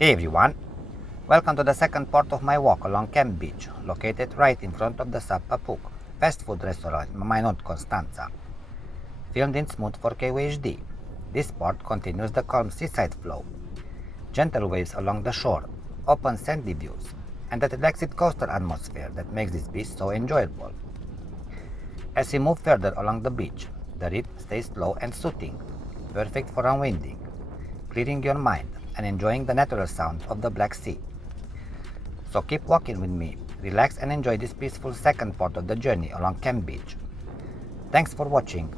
Hey everyone, welcome to the second part of my walk along Kemp Beach, located right in front of the Sapapuk fast food restaurant in Mainot, Constanța. Filmed in smooth 4K UHD, this part continues the calm seaside flow, gentle waves along the shore, open sandy views, and that relaxed coastal atmosphere that makes this beach so enjoyable. As we move further along the beach, the rhythm stays slow and soothing, perfect for unwinding, clearing your mind and enjoying the natural sounds of the Black Sea. So keep walking with me, relax and enjoy this peaceful second part of the journey along Kemp Beach. Thanks for watching.